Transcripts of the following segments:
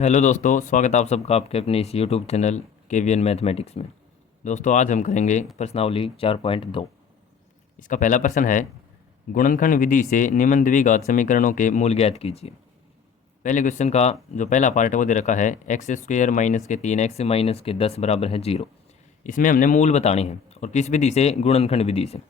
Hello दोस्तों, स्वागत है आप सबका आपके अपने इस यूट्यूब चैनल केवीएन मैथमेटिक्स में। दोस्तों, आज हम करेंगे प्रश्नावली 4.2। इसका पहला प्रश्न है, गुणनखंड विधि से निम्न द्विघात समीकरणों के मूल ज्ञात कीजिए। पहले क्वेश्चन का जो पहला पार्ट है वो दे रखा है एक्स स्क्वेयर माइनस के 3x माइनस के 10 बराबर है 0। इसमें हमने मूल बताने हैं और किस विधि से? गुणनखंड विधि से।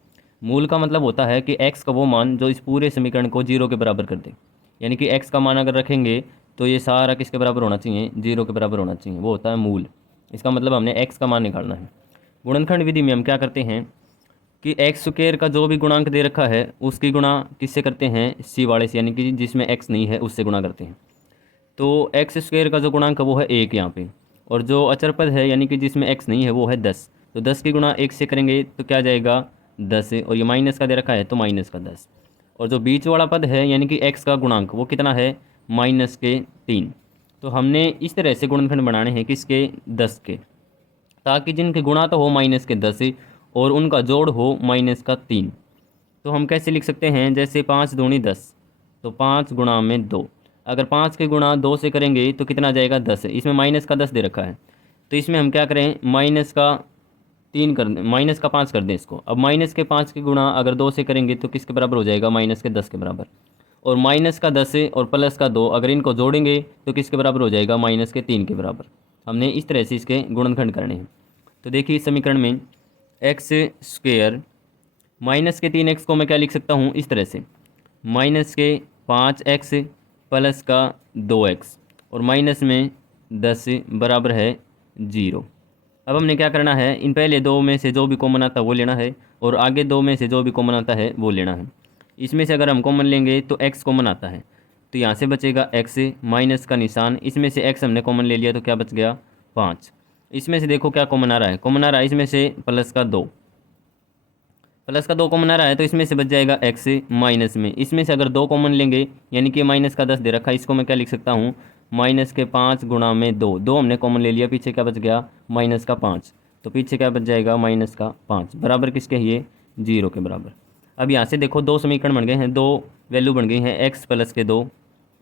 मूल का मतलब होता है कि x का वो मान जो इस पूरे समीकरण को 0 के बराबर कर दे। यानी कि x का मान अगर रखेंगे तो ये सारा किसके बराबर होना चाहिए? 0 के बराबर होना चाहिए। वो होता है मूल। इसका मतलब हमने x का मान निकालना है। गुणनखंड विधि में हम क्या करते हैं कि एक्स स्क्वेयर का जो भी गुणांक दे रखा है उसकी गुणा किससे करते हैं? सी वाले से, यानी कि जिसमें x नहीं है उससे गुणा करते हैं। तो एक्स स्क्वेयर का जो गुणांक है वो है 1 यहाँ पे, और जो अचर पद है यानी कि जिसमें x नहीं है वो है 10। तो 10 की गुणा 1 से करेंगे तो क्या जाएगा? 10 है, और ये माइनस का दे रखा है तो माइनस का 10। और जो बीच वाला पद है यानी कि x का गुणांक वो कितना है? माइनस के 3। तो हमने इस तरह से गुणनखंड बनाने हैं किसके? 10 के, ताकि जिनके गुणा तो हो माइनस के 10 और उनका जोड़ हो माइनस का 3। तो हम कैसे लिख सकते हैं? जैसे 5 दूनी 10, तो 5 गुणा में 2। अगर 5 के गुणा 2 से करेंगे तो कितना आ जाएगा? 10 है। इसमें माइनस का 10 दे रखा है, तो इसमें हम क्या करें? माइनस का 3 कर दें, माइनस का 5 कर दें इसको। अब माइनस के 5 के गुणा अगर 2 से करेंगे तो किसके बराबर हो जाएगा? माइनस के 10 के बराबर। और माइनस का 10 और प्लस का 2 अगर इनको जोड़ेंगे तो किसके बराबर हो जाएगा? माइनस के 3 के बराबर। हमने इस तरह से इसके गुणनखंड करने हैं। तो देखिए इस समीकरण में एक्स स्क्वेयर माइनस के 3x को मैं क्या लिख सकता हूँ? इस तरह से, माइनस के 5x प्लस का 2x और माइनस में 10 बराबर है 0। अब हमने क्या करना है? इन पहले दो में से जो भी कॉमन आता है वो लेना है, और आगे दो में से जो भी कॉमन आता है वो लेना है। इसमें से अगर हम कॉमन लेंगे तो x कॉमन आता है, तो यहाँ से बचेगा x माइनस का निशान। इसमें से x हमने कॉमन ले लिया तो क्या बच गया? 5। इसमें से देखो क्या कॉमन आ रहा है? कॉमन आ रहा है इसमें से प्लस का 2। प्लस का 2 कॉमन आ रहा है तो इसमें से बच जाएगा x माइनस में। इसमें से अगर 2 कॉमन लेंगे यानी कि माइनस का 10 दे रखा है, इसको मैं क्या लिख सकता हूँ? माइनस के 5 गुणा में 2। 2 हमने कॉमन ले लिया, पीछे क्या बच गया? माइनस का 5। तो पीछे क्या बच जाएगा? माइनस का 5 बराबर किसके? ये 0 के बराबर। अब यहाँ से देखो दो समीकरण बन गए हैं, दो वैल्यू बन गई हैं, x प्लस के 2,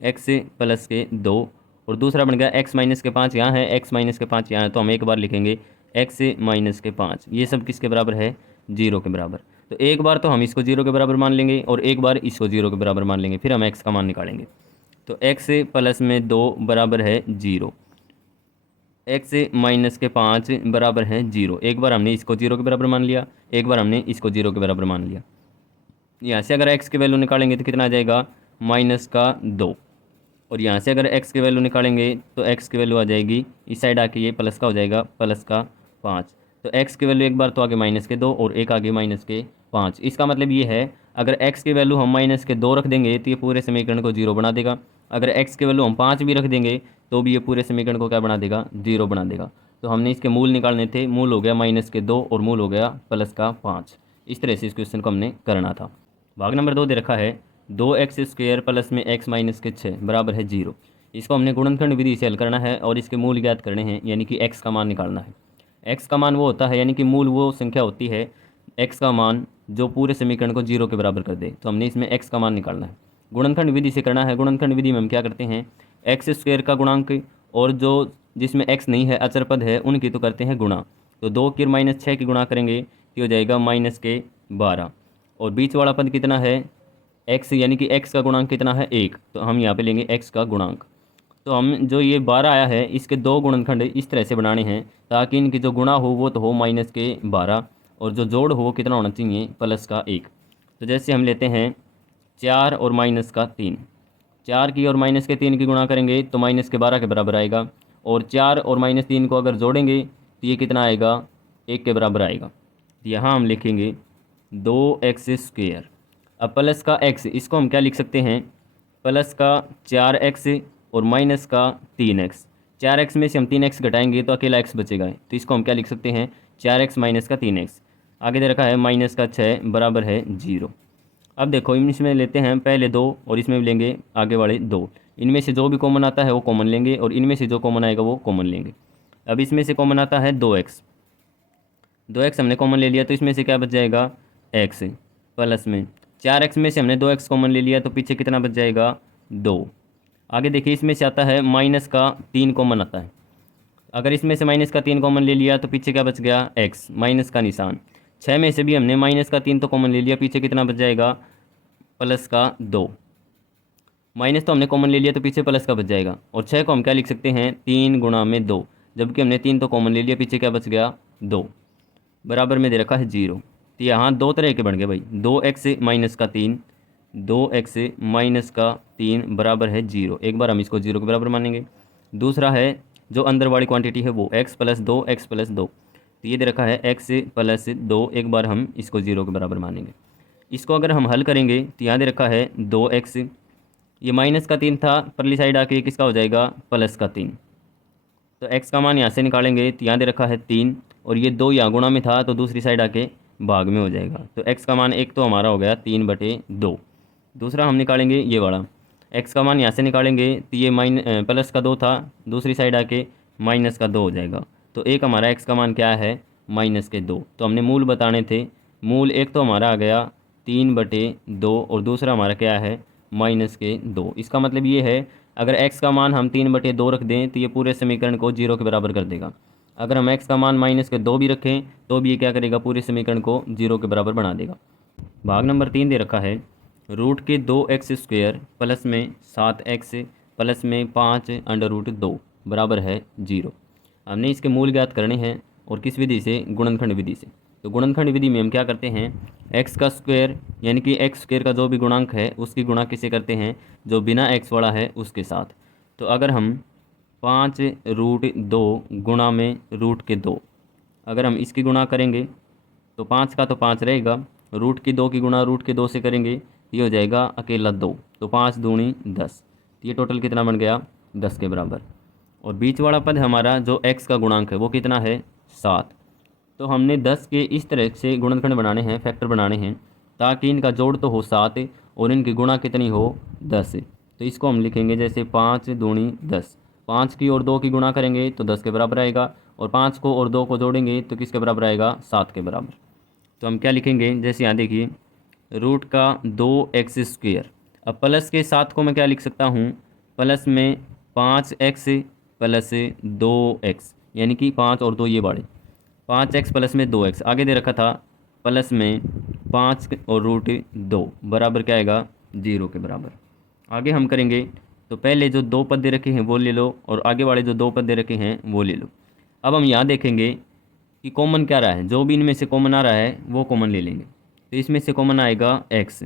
एक्स प्लस के 2, और दूसरा बन गया x माइनस के 5 यहाँ है, x माइनस के 5 यहाँ है। तो हम एक बार लिखेंगे x माइनस के 5। ये सब किसके बराबर है? 0 के बराबर। तो एक बार तो हम इसको 0 के बराबर मान लेंगे और एक बार इसको 0 के बराबर मान लेंगे, फिर हम x का मान निकालेंगे। तो x प्लस में 2 बराबर है 0, x माइनस के 5 बराबर है 0। एक बार हमने इसको 0 के बराबर मान लिया, एक बार हमने इसको 0 के बराबर मान लिया। यहाँ से अगर x की वैल्यू निकालेंगे तो कितना आ जाएगा? माइनस का 2। और यहाँ से अगर x की वैल्यू निकालेंगे तो x की वैल्यू आ जाएगी इस साइड आके, ये प्लस का हो जाएगा, प्लस का 5। तो x की वैल्यू एक बार तो आगे माइनस के 2 और एक आगे माइनस के 5। इसका मतलब ये है अगर x की वैल्यू हम माइनस के 2 रख देंगे तो ये पूरे समीकरण को 0 बना देगा। अगर x की वैल्यू हम 5 भी रख देंगे तो भी ये पूरे समीकरण को क्या बना देगा? 0 बना देगा। तो हमने इसके मूल निकालने थे, मूल हो गया माइनस के 2 और मूल हो गया प्लस का 5। इस तरह से इस क्वेश्चन को हमने करना था। भाग नंबर 2 दे रखा है 2x² प्लस में x माइनस के 6 बराबर है 0। इसको हमने गुणनखंड विधि से हल करना है और इसके मूल ज्ञात करने हैं, यानी कि x का मान निकालना है। x का मान वो होता है, यानी कि मूल वो संख्या होती है x का मान जो पूरे समीकरण को 0 के बराबर कर दे। तो हमने इसमें x का मान निकालना है, गुणनखंड विधि से करना है। गुणनखंड विधि में हम क्या करते हैं? x² का गुणांक और जो जिसमें x नहीं है, अचर पद है, उनकी तो करते हैं गुणा। तो 2 की माइनस 6 की गुणा करेंगे तो हो जाएगा माइनस के 12। और बीच वाला पद कितना है? x, यानी कि x का गुणांक कितना है? 1। तो हम यहाँ पे लेंगे x का गुणांक। तो हम जो ये 12 आया है इसके दो गुणनखंड इस तरह से बनाने हैं ताकि इनकी जो गुणा हो वो तो हो माइनस के 12, और जो जोड़ हो वो कितना होना चाहिए? प्लस का 1। तो जैसे हम लेते हैं 4 और माइनस का 3। 4 की और माइनस के 3 की गुणा करेंगे तो माइनस के 12 के बराबर आएगा, और 4 और माइनस 3 को अगर जोड़ेंगे तो ये कितना आएगा? 1 के बराबर आएगा। तो यहाँ हम लिखेंगे 2x²। अब प्लस का x, इसको हम क्या लिख सकते हैं? प्लस का 4x और माइनस का 3x। 4x में से हम 3x घटाएंगे तो अकेला x बचेगा, तो इसको हम क्या लिख सकते हैं? 4x माइनस का 3x। आगे दे रखा है माइनस का 6 बराबर है 0। अब देखो इसमें लेते हैं पहले 2 और इसमें भी लेंगे आगे वाले 2। इनमें से जो भी कॉमन आता है वो कॉमन लेंगे और इनमें से जो कॉमन आएगा वो कॉमन लेंगे। अब इसमें से कॉमन आता है 2x। 2x हमने कॉमन ले लिया तो इसमें से क्या बच जाएगा? x प्लस में 4x में से हमने 2x कॉमन ले लिया तो पीछे कितना बच जाएगा? 2। आगे देखिए इसमें से आता है माइनस का 3 कॉमन आता है। अगर इसमें से माइनस का 3 कॉमन ले लिया तो पीछे क्या बच गया, x माइनस का निशान। 6 में से भी हमने माइनस का 3 तो कॉमन ले लिया, पीछे कितना बच जाएगा, प्लस का 2। माइनस तो हमने कॉमन ले लिया तो पीछे प्लस का बच जाएगा। और 6 को हम क्या लिख सकते हैं, 3 गुणा में 2, जबकि हमने 3 तो कॉमन ले लिया, पीछे क्या बच गया, 2। बराबर में दे रखा है 0। तो यहाँ दो तरह के बन गए भाई, 2x माइनस का 3, 2x माइनस का 3 बराबर है 0। एक बार हम इसको 0 के बराबर मानेंगे। दूसरा है जो अंदर वाली क्वांटिटी है वो x प्लस 2, x प्लस 2, तो ये दे रखा है x प्लस 2। एक बार हम इसको 0 के बराबर मानेंगे। इसको अगर हम हल करेंगे तो यहाँ दे रखा है 2x, ये माइनस का 3 था, परली साइड आके किसका हो जाएगा, प्लस का 3। तो x का मान यहाँ से निकालेंगे तो यहाँ दे रखा है 3, और ये 2 यहाँ गुणा में था तो दूसरी साइड आके भाग में हो जाएगा। तो x का मान एक तो हमारा हो गया 3/2। दूसरा हम निकालेंगे ये वाला, x का मान यहाँ से निकालेंगे तो ये प्लस का 2 था, दूसरी साइड आके माइनस का 2 हो जाएगा। तो एक हमारा x का मान क्या है, -2। तो हमने मूल बताने थे, मूल एक तो हमारा आ गया 3/2 और दूसरा हमारा क्या है, -2। इसका मतलब ये है अगर x का मान हम 3/2 रख दें तो ये पूरे समीकरण को 0 के बराबर कर देगा। अगर हम x का मान -2 भी रखें तो भी ये क्या करेगा, पूरे समीकरण को 0 के बराबर बना देगा। भाग नंबर 3 दे रखा है, √2x² प्लस में 7x प्लस में 5√2 बराबर है 0। हमने इसके मूल ज्ञात करने हैं, और किस विधि से, गुणनखंड विधि से। तो गुणनखंड विधि में हम क्या करते हैं, x का स्क्वायर यानी कि x² का जो भी गुणांक है उसकी गुणा किसे करते हैं, जो बिना x वाला है उसके साथ। तो अगर हम 5√2 गुणा में √2, अगर हम इसकी गुणा करेंगे तो 5 का तो 5 रहेगा, √2 की गुणा √2 से करेंगे ये हो जाएगा अकेला 2, तो 5 दूनी 10। तो ये टोटल कितना बन गया, 10 के बराबर। और बीच वाला पद हमारा जो x का गुणांक है वो कितना है, 7। तो हमने 10 के इस तरह से गुणनखंड बनाने हैं, फैक्टर बनाने हैं, ताकि इनका जोड़ तो हो 7 और इनकी गुणा कितनी हो, 10। तो इसको हम लिखेंगे जैसे 5 दूनी 10, 5 की और 2 की गुणा करेंगे तो 10 के बराबर आएगा, और 5 को और 2 को जोड़ेंगे तो किसके बराबर आएगा, 7 के बराबर। तो हम क्या लिखेंगे, जैसे यहाँ देखिए √2x²। अब प्लस के 7 को मैं क्या लिख सकता हूँ, प्लस में 5x प्लस 2x, यानी कि 5 और 2 ये बाड़े, 5x प्लस में 2x आगे दे रखा था, प्लस में 5 और √2 बराबर क्या आएगा, 0 के बराबर। आगे हम करेंगे तो पहले जो 2 पद दे रखे हैं वो ले लो, और आगे वाले जो 2 पद दे रखे हैं वो ले लो। अब हम यहाँ देखेंगे कि कॉमन क्या रहा है, जो भी इनमें से कॉमन आ रहा है वो कॉमन ले लेंगे। तो इसमें से कॉमन आएगा x।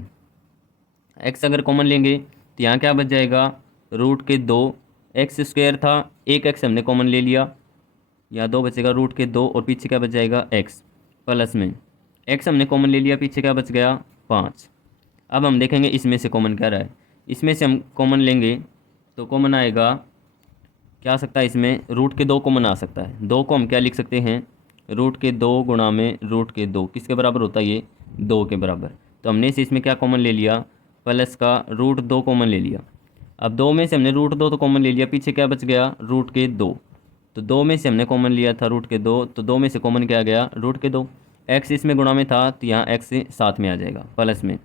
x अगर कॉमन लेंगे तो यहाँ क्या बच जाएगा, √2। x² था, एक x हमने कॉमन ले लिया, यहाँ 2 बचेगा √2, और पीछे क्या बच जाएगा, x प्लस में x हमने कॉमन ले लिया, पीछे क्या बच गया, 5। अब हम देखेंगे इसमें से कॉमन क्या रहा है। इसमें से हम कॉमन लेंगे तो कॉमन आएगा, क्या आ सकता है इसमें, √2 कॉमन आ सकता है। 2 को हम क्या लिख सकते हैं, √2 गुणा में √2 किसके बराबर होता है, ये 2 के बराबर। तो हमने से इसमें क्या कॉमन ले लिया, प्लस का √2 कॉमन ले लिया। अब 2 में से हमने √2 तो कॉमन ले लिया, पीछे क्या बच गया, √2। तो 2 में से हमने कॉमन लिया था √2, तो 2 में से कॉमन क्या आ गया, √2। x इसमें गुणा में था तो यहाँ x साथ में आ जाएगा प्लस में,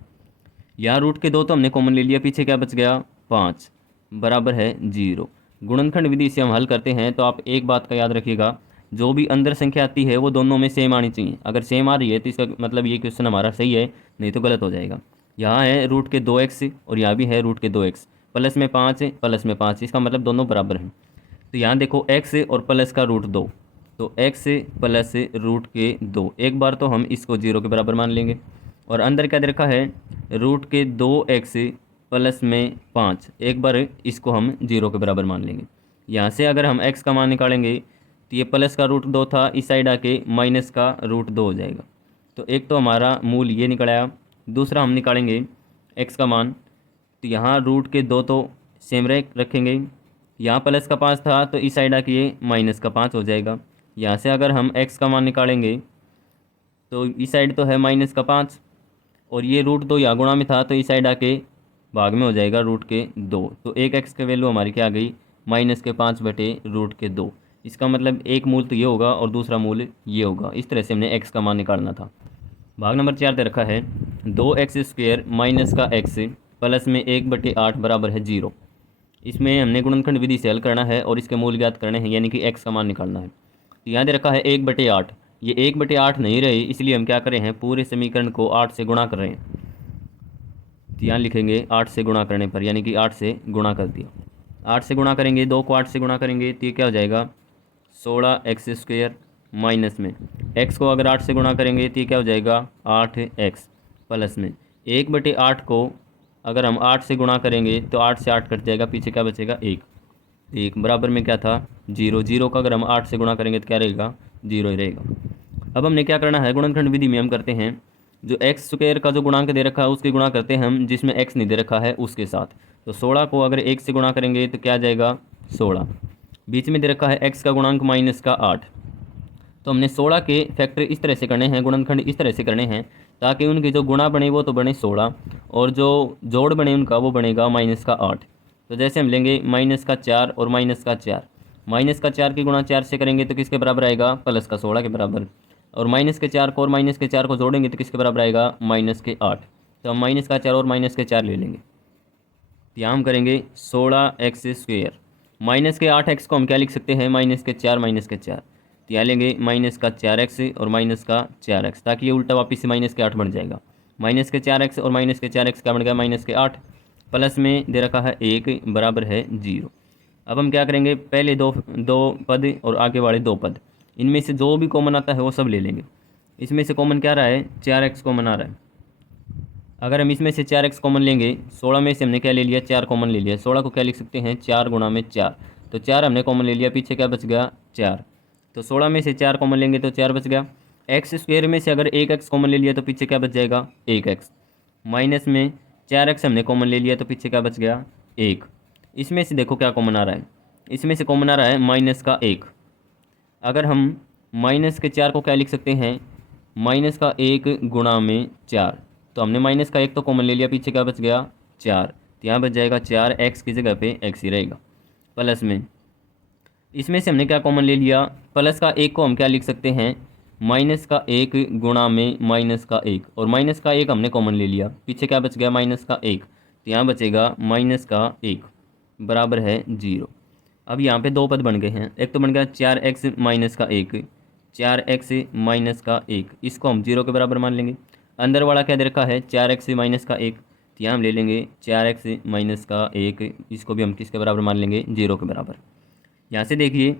यहाँ √2 तो हमने कॉमन ले लिया, पीछे क्या बच गया, 5 बराबर है 0। गुणनखंड विधि से हम हल करते हैं तो आप एक बात का याद रखिएगा, जो भी अंदर संख्या आती है वो दोनों में सेम आनी चाहिए। अगर सेम आ रही है तो इसका मतलब ये क्वेश्चन हमारा सही है, नहीं तो गलत हो जाएगा। यहाँ है √2x और यहाँ भी है √2x, प्लस में 5 है, प्लस में 5, इसका मतलब दोनों बराबर हैं। तो यहाँ देखो x और प्लस का √2, तो x प्लस √2, एक बार तो हम इसको 0 के बराबर मान लेंगे। और अंदर क्या दे रखा है, √2x प्लस में 5, एक बार इसको हम 0 के बराबर मान लेंगे। यहाँ से अगर हम x का मान निकालेंगे तो ये प्लस का √2 था, इस साइड आके माइनस का √2 हो जाएगा। तो एक तो हमारा मूल ये निकल आया। दूसरा हम निकालेंगे x का मान, तो यहाँ √2 तो सेम रखेंगे, यहाँ प्लस का 5 था तो इस साइड आके ये माइनस का 5 हो जाएगा। यहाँ से अगर हम x का मान निकालेंगे तो इस साइड तो है माइनस का 5, और ये √2 यहाँ गुणा में था तो इस साइड आके भाग में हो जाएगा √2। तो एक x की वैल्यू हमारी क्या आ गई, -5/√2। इसका मतलब एक मूल तो ये होगा और दूसरा मूल ये होगा। इस तरह से हमने x का मान निकालना था। भाग नंबर 4 दे रखा है, 2x² माइनस का x प्लस में 1/8 बराबर है 0। इसमें हमने गुणनखंड विधि से हल करना है और इसके मूल ज्ञात करने हैं, यानी कि x का मान निकालना है। तो यहाँ दे रखा है 1/8। ये 1/8 नहीं रही, इसलिए हम क्या करें हैं, पूरे समीकरण को 8 से गुणा कर रहे हैं। तो यहाँ लिखेंगे 8 से गुणा करने पर, यानी कि 8 से गुणा कर दिया। 8 से गुणा करेंगे, 2 को 8 से गुणा करेंगे तो ये क्या हो जाएगा 16x² माइनस में x को अगर 8 से गुणा करेंगे तो ये क्या हो जाएगा 8x प्लस में 1/8 को अगर हम 8 से गुणा करेंगे तो 8 से 8 कट जाएगा, पीछे क्या बचेगा 1। 1 बराबर में क्या था 0। 0 का अगर हम 8 से गुणा करेंगे तो क्या रहेगा 0 ही रहेगा। अब हमने क्या करना है, गुणनखंड विधि में हम करते हैं जो x² का जो गुणांक दे रखा है उसकी गुणा करते हैं हम जिसमें x नहीं दे रखा है उसके साथ। तो 16 को अगर 1 से गुणा करेंगे तो क्या आ जाएगा 16। बीच में दे रखा है x का गुणांक माइनस का 8। तो हमने 16 के फैक्टर इस तरह से करने हैं, गुणनखंड इस तरह से करने हैं ताकि उनके जो गुणा बने वो तो बने 16 और जो जोड़ बने उनका वो बनेगा माइनस का 8। तो जैसे हम लेंगे माइनस का 4 और माइनस का 4। माइनस का 4 की गुणा 4 से करेंगे तो किसके बराबर आएगा प्लस का 16 के बराबर। और माइनस के 4 को और माइनस के 4 को जोड़ेंगे तो किसके बराबर आएगा माइनस के 8। तो हम माइनस का 4 और माइनस के 4 ले लेंगे। तो यहाँ हम करेंगे 16x² माइनस के 8x को हम क्या लिख सकते हैं माइनस के 4 माइनस के 4। तो यहाँ लेंगे माइनस का 4x और माइनस का 4x, ताकि ये उल्टा वापस से माइनस के 8 बन जाएगा। माइनस के 4x और माइनस के 4x क्या बन गया माइनस के 8। प्लस में दे रखा है 1 बराबर है 0। अब हम क्या करेंगे, पहले दो पद और आगे वाले 2 पद, इनमें से जो भी कॉमन आता है वो सब ले लेंगे। इसमें से कॉमन क्या आ रहा है 4x कॉमन आ रहा है। अगर हम इसमें से 4x कॉमन लेंगे, 16 में से हमने क्या ले लिया 4 कॉमन ले लिया। 16 को क्या लिख सकते हैं 4 गुणा में 4। तो 4 हमने कॉमन ले लिया, पीछे क्या बच गया 4। तो 16 में से 4 कॉमन लेंगे तो 4 बच गया। x² में से अगर 1x कॉमन ले लिया तो पीछे क्या बच जाएगा 1x। माइनस में 4x हमने कॉमन ले लिया तो पीछे क्या बच गया 1। इसमें से देखो क्या कॉमन आ रहा है, इसमें से कॉमन आ रहा है माइनस का 1। अगर हम माइनस के 4 को क्या लिख सकते हैं माइनस का 1 गुणा में 4। तो हमने माइनस का 1 तो कॉमन ले लिया, पीछे क्या बच गया 4। तो यहाँ बच जाएगा 4, x की जगह पे x ही रहेगा। प्लस में इसमें से हमने क्या कॉमन ले लिया, प्लस का 1 को हम क्या लिख सकते हैं माइनस का 1 गुणा में माइनस का 1। और माइनस का 1 हमने कॉमन ले लिया, पीछे क्या बच गया माइनस का 1। तो यहाँ बचेगा माइनस का 1 बराबर है 0। अब यहाँ पे 2 पद बन गए हैं। एक तो बन गया 4x माइनस का 1, 4x माइनस का 1, इसको हम 0 के बराबर मान लेंगे। अंदर वाला क्या दे रखा है 4x माइनस का 1। तो यहाँ हम ले लेंगे 4x माइनस का 1, इसको भी हम किसके बराबर मान लेंगे 0 के बराबर। यहाँ से देखिए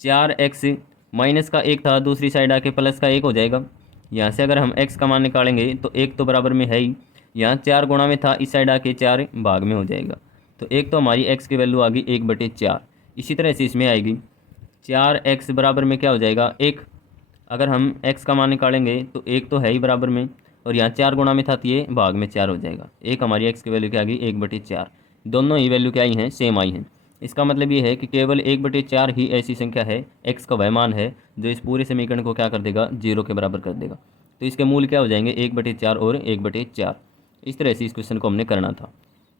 4x माइनस का 1 था, दूसरी साइड आके प्लस का 1 हो जाएगा। यहाँ से अगर हम x का मान निकालेंगे तो 1 तो बराबर में है ही, यहाँ 4 गुणा में था, इस साइड आके 4 भाग में हो जाएगा। तो 1 तो हमारी x की वैल्यू आ गई 1/4। इसी तरह से इसमें आएगी 4x बराबर में क्या हो जाएगा 1। अगर हम x का मान निकालेंगे तो 1 तो है ही बराबर में, और यहाँ 4 गुणा में था तो ये भाग में 4 हो जाएगा। 1 हमारी x की वैल्यू क्या आ गई 1/4। दोनों ही वैल्यू क्या आई हैं सेम आई हैं। इसका मतलब ये है कि केवल 1/4 ही ऐसी संख्या है, x का वह मान है जो इस पूरे समीकरण को क्या कर देगा 0 के बराबर कर देगा। तो इसके मूल क्या हो जाएंगे 1/4 और 1/4। इस तरह से इस क्वेश्चन को हमने करना था।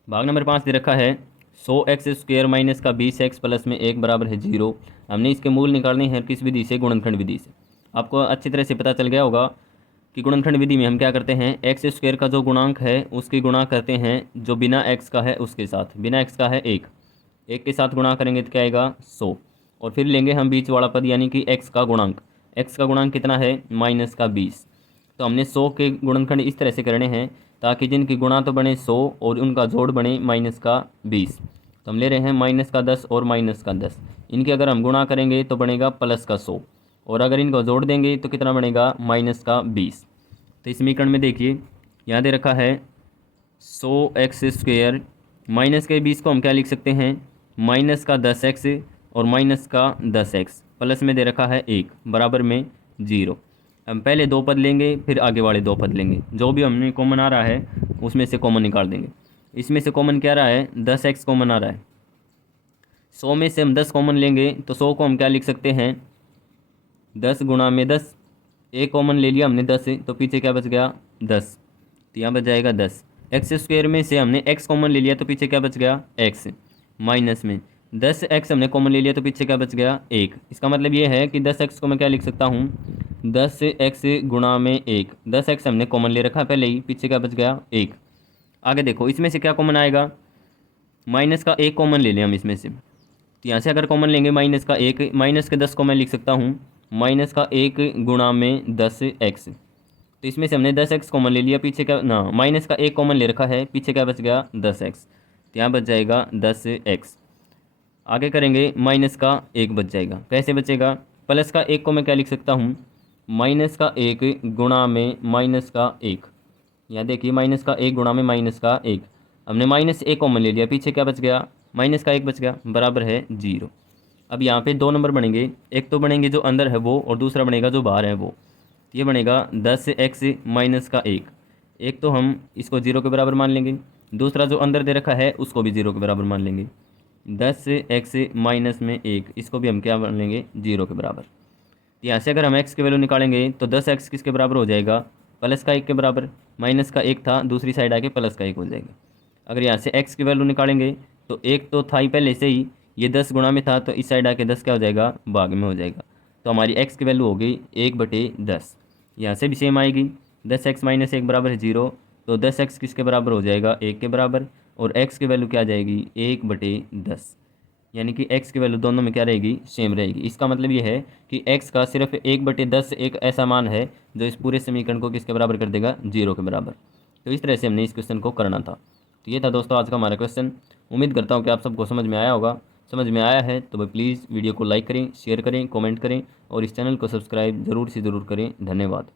भाग नंबर 5 दे रखा है 100x² माइनस का 20x प्लस में 1 बराबर है 0। हमने इसके मूल निकालने हैं किस विधि से, गुणनखंड विधि से। आपको अच्छी तरह से पता चल गया होगा कि गुणनखंड विधि में हम क्या करते हैं x² का जो गुणांक है उसकी गुणा करते हैं जो बिना x का है उसके साथ। बिना x का है 1 के साथ गुणा करेंगे तो क्या आएगा 100। और फिर लेंगे हम बीच वाला पद यानी कि x का गुणांक। x का गुणांक कितना है माइनस का 20। तो हमने 100 के गुणनखंड इस तरह से करने हैं ताकि जिनकी गुणा तो बने 100 और उनका जोड़ बने माइनस का 20। तो हम ले रहे हैं माइनस का 10 और माइनस का 10। इनके अगर हम गुणा करेंगे तो बनेगा प्लस का 100, और अगर इनको जोड़ देंगे तो कितना बनेगा माइनस का 20। तो इस समीकरण में देखिए यहाँ दे रखा है 100x² माइनस के 20 को हम क्या लिख सकते हैं माइनस का 10x और माइनस का 10x, प्लस में दे रखा है 1 बराबर में 0। हम पहले 2 पद लेंगे फिर आगे वाले 2 पद लेंगे, जो भी हमने कॉमन आ रहा है उसमें से कॉमन निकाल देंगे। इसमें से कॉमन क्या आ रहा है 10x कॉमन आ रहा है। 100 में से हम 10 कॉमन लेंगे तो 100 को हम क्या लिख सकते हैं 10 गुणा में 10। एक कॉमन ले लिया हमने 10 तो पीछे क्या बच गया 10। तो यहाँ बच जाएगा 10। x² में से हमने x कॉमन ले लिया तो पीछे क्या बच गया x, माइनस में 10x हमने कॉमन ले लिया तो पीछे क्या बच गया 1। इसका मतलब ये है कि 10x को मैं क्या लिख सकता हूँ 10x गुणा में 1। 10x हमने कॉमन ले रखा पहले ही, पीछे क्या बच गया 1। आगे देखो इसमें से क्या कॉमन आएगा माइनस का एक कॉमन ले लें हम इसमें से। तो यहाँ से अगर कॉमन लेंगे माइनस का एक, माइनस के 10 को मैं लिख सकता हूँ माइनस का 1 गुणा में 10x। तो इसमें से हमने 10x कॉमन ले लिया, पीछे क्या ना माइनस का 1 कॉमन ले रखा है, पीछे क्या बच गया 10x, तो यहाँ बच जाएगा 10x। आगे करेंगे माइनस का 1 बच जाएगा, कैसे बचेगा, प्लस का 1 को मैं क्या लिख सकता हूँ माइनस का 1 गुणा में माइनस का 1। यहाँ देखिए माइनस का 1 गुणा में माइनस का 1, हमने माइनस 1 कॉमन ले लिया, पीछे क्या बच गया माइनस का 1 बच गया, बराबर है 0। अब यहाँ पे दो नंबर बनेंगे, एक तो बनेंगे जो अंदर है वो और दूसरा बनेगा जो बाहर है वो। ये बनेगा 10x माइनस का 1, एक तो हम इसको 0 के बराबर मान लेंगे, दूसरा जो अंदर दे रखा है उसको भी 0 के बराबर मान लेंगे। 10x माइनस में 1, इसको भी हम क्या मान लेंगे 0 के बराबर। यहाँ से अगर हम x की वैल्यू निकालेंगे तो 10x किसके बराबर हो जाएगा प्लस का 1 के बराबर, माइनस का 1 था दूसरी साइड आके प्लस का 1 हो जाएगा। अगर यहाँ से x की वैल्यू निकालेंगे तो 1 तो था ही पहले से ही, ये 10 गुणा में था तो इस साइड आके 10 क्या हो जाएगा भाग में हो जाएगा, तो हमारी x की वैल्यू हो गई 1/10। यहाँ से भी सेम आएगी, 10x माइनस 1 बराबर है 0, तो 10x किसके बराबर हो जाएगा 1 के बराबर, और x की वैल्यू क्या आ जाएगी 1/10, यानी कि x की वैल्यू दोनों में क्या रहेगी सेम रहेगी। इसका मतलब ये है कि x का सिर्फ 1/10 एक ऐसा मान है जो इस पूरे समीकरण को किसके बराबर कर देगा 0 के बराबर। तो इस तरह से हमने इस क्वेश्चन को करना था। तो ये था दोस्तों आज का हमारा क्वेश्चन। उम्मीद करता हूँ कि आप सबको समझ में आया होगा। समझ में आया है तो भाई प्लीज़ वीडियो को लाइक करें, शेयर करें, कमेंट करें और इस चैनल को सब्सक्राइब ज़रूर से ज़रूर करें। धन्यवाद।